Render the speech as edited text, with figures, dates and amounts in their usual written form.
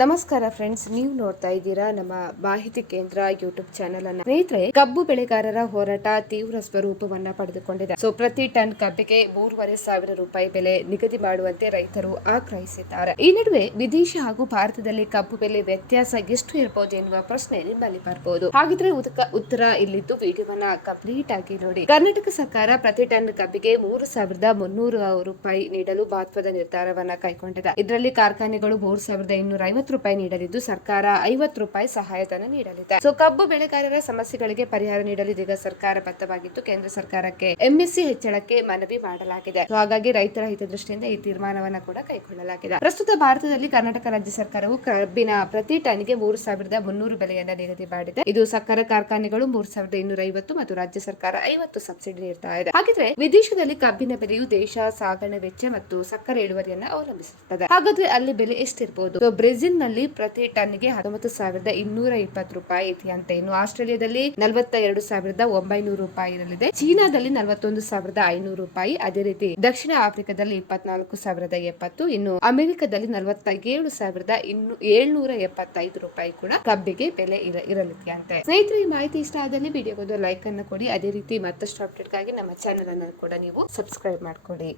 ನಮಸ್ಕಾರ ಫ್ರೆಂಡ್ಸ್, ನೀವು ನೋಡ್ತಾ ಇದ್ದೀರಾ ನಮ್ಮ ಮಾಹಿತಿ ಕೇಂದ್ರ ಯೂಟ್ಯೂಬ್ ಚಾನೆಲ್ ಅನ್ನ. ಸ್ನೇಹಿತರೆ, ಕಬ್ಬು ಬೆಳೆಗಾರರ ಹೋರಾಟ ತೀವ್ರ ಸ್ವರೂಪವನ್ನ ಪಡೆದುಕೊಂಡಿದೆ. ಪ್ರತಿ ಟನ್ ಕಬ್ಬಿಗೆ 3,500 ರೂಪಾಯಿ ಬೆಲೆ ನಿಗದಿ ಮಾಡುವಂತೆ ರೈತರು ಆಗ್ರಹಿಸಿದ್ದಾರೆ. ಈ ನಡುವೆ ವಿದೇಶಿ ಹಾಗೂ ಭಾರತದಲ್ಲಿ ಕಬ್ಬು ಬೆಲೆ ವ್ಯತ್ಯಾಸ ಎಷ್ಟು ಇರಬಹುದು ಎನ್ನುವ ಪ್ರಶ್ನೆ ನಿಮ್ಮಲ್ಲಿ ಬರಬಹುದು. ಹಾಗಿದ್ರೆ ಉತ್ತರ ಇಲ್ಲಿದ್ದು ವಿಡಿಯೋವನ್ನ ಕಂಪ್ಲೀಟ್ ಆಗಿ ನೋಡಿ. ಕರ್ನಾಟಕ ಸರ್ಕಾರ ಪ್ರತಿ ಟನ್ ಕಬ್ಬಿಗೆ 3,300 ರೂಪಾಯಿ ನೀಡಲು ಮಹತ್ವದ ನಿರ್ಧಾರವನ್ನ ಕೈಗೊಂಡಿದೆ. ಇದರಲ್ಲಿ ಕಾರ್ಖಾನೆಗಳು 3,250 ರೂಪಾಯಿ ನೀಡಲಿದ್ದು, ಸರ್ಕಾರ 50 ರೂಪಾಯಿ ಸಹಾಯಧನ ನೀಡಲಿದೆ. ಕಬ್ಬು ಬೆಳೆಗಾರರ ಸಮಸ್ಯೆಗಳಿಗೆ ಪರಿಹಾರ ನೀಡಲು ಇದೀಗ ಸರ್ಕಾರ ಬದ್ಧವಾಗಿದ್ದು, ಕೇಂದ್ರ ಸರ್ಕಾರಕ್ಕೆ ಎಂಎಸ್ಪಿ ಹೆಚ್ಚಳಕ್ಕೆ ಮನವಿ ಮಾಡಲಾಗಿದೆ. ಹಾಗಾಗಿ ರೈತರ ಹಿತದೃಷ್ಟಿಯಿಂದ ಈ ತೀರ್ಮಾನವನ್ನ ಕೂಡ ಕೈಗೊಳ್ಳಲಾಗಿದೆ. ಪ್ರಸ್ತುತ ಭಾರತದಲ್ಲಿ ಕರ್ನಾಟಕ ರಾಜ್ಯ ಸರ್ಕಾರವು ಕಬ್ಬಿನ ಪ್ರತಿ ಟನ್ಗೆ 3,300 ಬೆಲೆಯನ್ನ ನಿಗದಿ ಮಾಡಿದೆ. ಇದು ಸಕ್ಕರೆ ಕಾರ್ಖಾನೆಗಳು 3,250 ಮತ್ತು ರಾಜ್ಯ ಸರ್ಕಾರ 50 ಸಬ್ಸಿಡಿ ನೀಡ್ತಾ ಇದೆ. ಹಾಗಿದ್ರೆ ವಿದೇಶದಲ್ಲಿ ಕಬ್ಬಿನ ಬೆಲೆಯು ದೇಶ ಸಾಗಣೆ ವೆಚ್ಚ ಮತ್ತು ಸಕ್ಕರೆ ಇಳುವರಿಯನ್ನು ಅವಲಂಬಿಸಿರುತ್ತದೆ. ಹಾಗಾದ್ರೆ ಅಲ್ಲಿ ಬೆಲೆ ಎಷ್ಟಿರಬಹುದು? ಬ್ರೆಜಿಲ್ ನಲ್ಲಿ ಪ್ರತಿ ಟನ್ಗೆ 19,220 ರೂಪಾಯಿ ಇದೆಯಂತೆ. ಇನ್ನು ಆಸ್ಟ್ರೇಲಿಯಾದಲ್ಲಿ 42,900 ರೂಪಾಯಿ ಇರಲಿದೆ. ಚೀನಾದಲ್ಲಿ 41,500 ರೂಪಾಯಿ. ಅದೇ ರೀತಿ ದಕ್ಷಿಣ ಆಫ್ರಿಕಾದಲ್ಲಿ 24,070. ಇನ್ನು ಅಮೆರಿಕದಲ್ಲಿ 47,775 ರೂಪಾಯಿ ಕೂಡ ಕಬ್ಬಿಗೆ ಬೆಲೆ ಇರಲಿದೆಯಂತೆ. ಸ್ನೇಹಿತರೆ, ಈ ಮಾಹಿತಿ ಇಷ್ಟ ಆದಲ್ಲಿ ವಿಡಿಯೋಗೊಂದು ಲೈಕ್ ಅನ್ನು ಕೊಡಿ. ಅದೇ ರೀತಿ ಮತ್ತಷ್ಟು ಅಪ್ಡೇಟ್ಗಾಗಿ ನಮ್ಮ ಚಾನೆಲ್ ಅನ್ನು ಕೂಡ ನೀವು ಸಬ್ಸ್ಕ್ರೈಬ್ ಮಾಡ್ಕೊಡಿ.